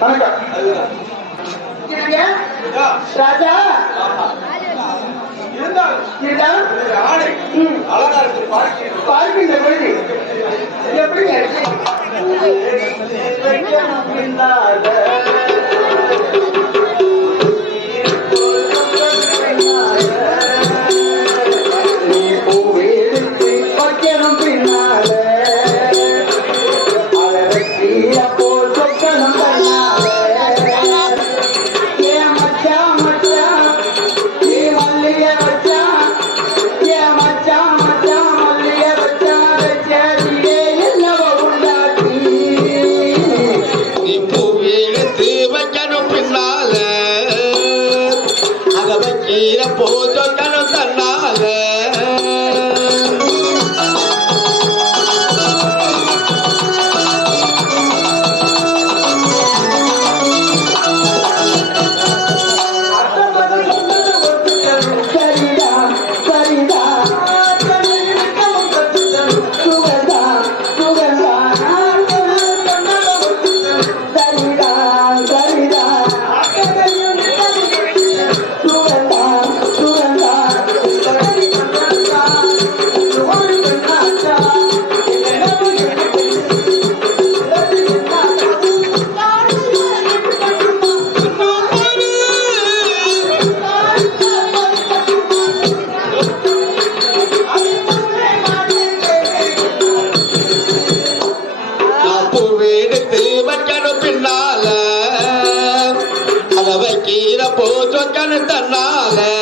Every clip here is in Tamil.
வணக்கம். ராஜா இருந்தால் அழகா இருக்கு பார்க்கின்ற பொழுது போதொக்கணும்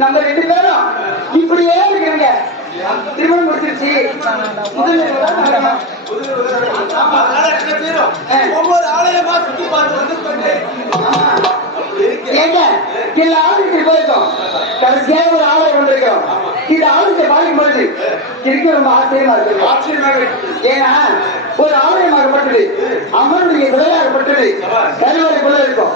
நம்ம ரெண்டு பேரும் இப்படியே இருக்கிறீங்க திருமணம் முடிச்சிருச்சு ஒவ்வொரு ஆலயமா சுத்தி பார்த்து வந்து. ஏங்க எல்லா ஆலயத்துக்கு போயிருக்கோம். கடைசியா ஒரு ஆலயம் வந்திருக்கோம் இந்த ஆலயத்தை பார்க்கும் பொழுது எனக்கு ரொம்ப ஆச்சரியமா இருக்கு ஆச்சரியமாக இருக்கு. ஏன்னா ஒரு ஆலயமாகப்பட்டது அம்மனுடைய விளையாடப்பட்டது கருவறைக்குள்ள இருக்கும்.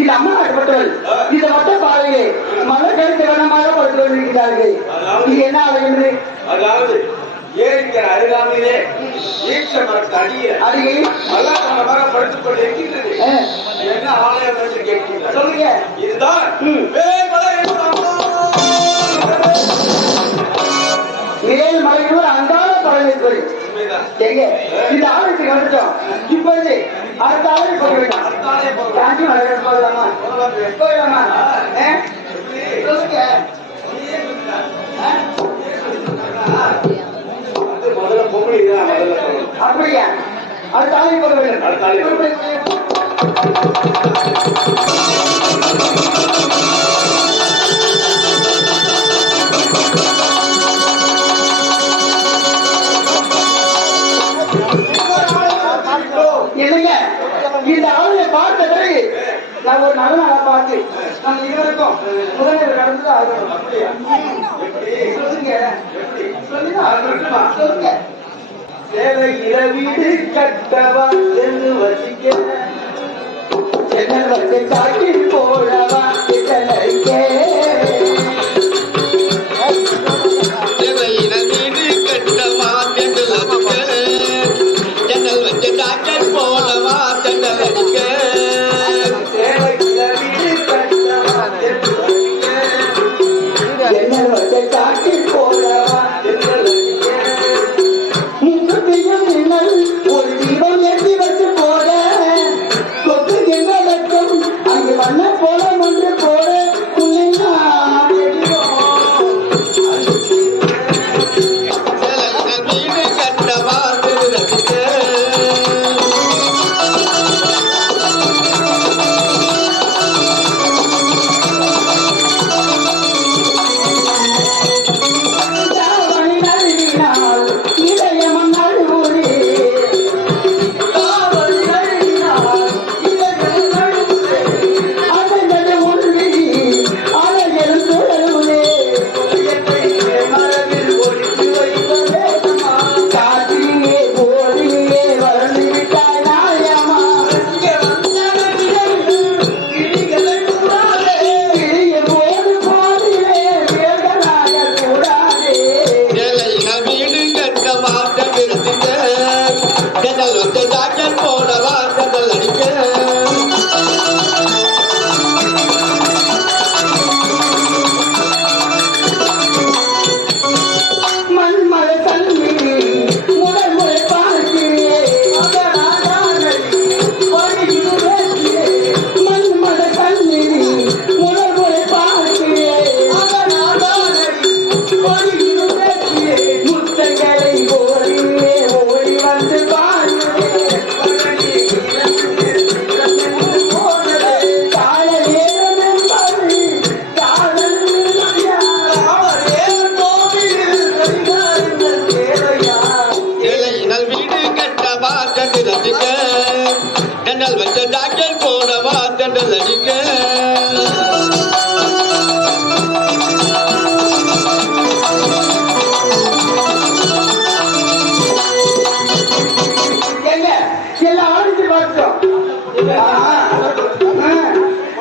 இது அம்மனாகப்பட்டவள் இந்த வட்ட பாதையிலே மலர் கருத்து வண்ணமாக படுத்து கொண்டிருக்கிறார்கள். இது என்ன ஆலயம் என்று? அதாவது ஏரிக்கிற அருகாமையிலே ஈச்ச மரத்து அடியே அருகே. மல்லாக்காரமாக படுத்துக் கொண்டு இருக்கின்றது என்ன ஆலயம் என்று கேட்கிறீர்கள்? சொல்லுங்க. இதுதான் எங்க இந்த ஆலயத்துக்கு வந்துட்டோம் இப்பொழுது அடுத்த ஆலயம் ஆலயம் போகலாம். காஞ்சி மலை போகலாமா? போகலாமா. அப்படியா? அடுத்த ஆலயம் போக வேண்டும். அடுத்த ஆலயம் நம்ம இதுவரைக்கும் முதல்வர் நடந்து ஆகணும் அப்படியா? சொல்லுங்க. சொல்லுங்க. சொல்லுங்க. கட்டவா என்று வசிக்க. வந்து காட்டி போடவா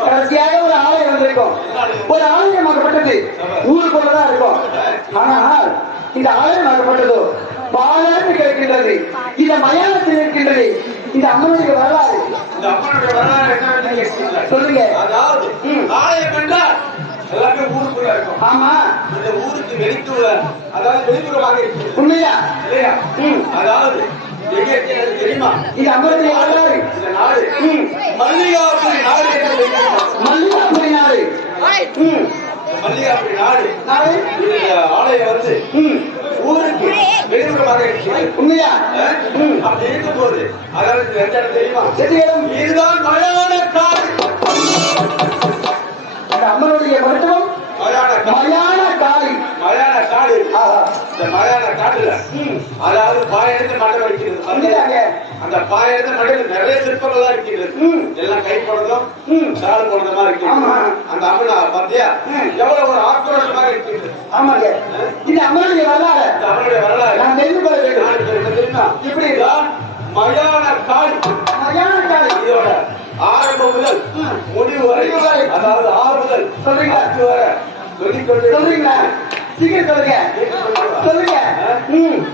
கடைசியாக ஒரு ஆலயம் வந்திருக்கும் ஒரு ஆலயமாகப்பட்டது ஊருக்குள்ளதான் இருக்கும் ஆனால் இந்த ஆலயமாகப்பட்டதோ பாலாண்டு கேட்கின்றது இந்த மயானத்தில் இருக்கின்றது இந்த அம்மனுடைய வரலாறு? சொல்லுங்க. ஆலயம் என்றால் எல்லாமே ஊருக்குள்ள இருக்கும் ஆமா இந்த ஊருக்கு வெளிப்புற அதாவது வெளிப்புறமாக உண்மையா இல்லையா தெரியுமா? இது அமருடைய வரலாறு இந்த நாடு ம். மல்லிகாபுரி நாடு? மல்லிகாபுரி நாடு. மல்லிகாபுரி நாடு ஆலயம் வந்து. ஊருக்கு வெளிப்புறமாக உண்மையா. அப்படி இருக்கும்போது அதாவது இந்த எந்த இடம் தெரியுமா? இதுதான் மலையான காடு. அம்மனுடைய மருத்துவம். மலையான காடு. இந்த மலையான காட்டுல. அதாவது பாயெடுத்து மண்டை வைக்கிறது. அந்த பாயெடுத்து மண்டையில் நிறைய சிற்பங்கள்லாம் இருக்கிறது. எல்லாம் கை போனதும். கால் போனதுமா இருக்கு. அந்த அம்மனா பாத்தியா. எவ்வளவு ஒரு ஆக்ரோஷமாக இருக்கிறது ஆமாங்க இது அம்மனுடைய வரலாறு இந்த அம்மனுடைய வரலாறு நான் தெரிந்து கொள்ள வேண்டும் தெரியுமா இப்படி இதுதான் மயான காடு மயான காளி இதோட ஆரம்பம் முதல். முடிவு வரை. அதாவது ஆறு முதல் சொல்றீங்களா? சொல்றீங்களா சீக்கிரம் சொல்லுங்க. சொல்லுங்க. ம்.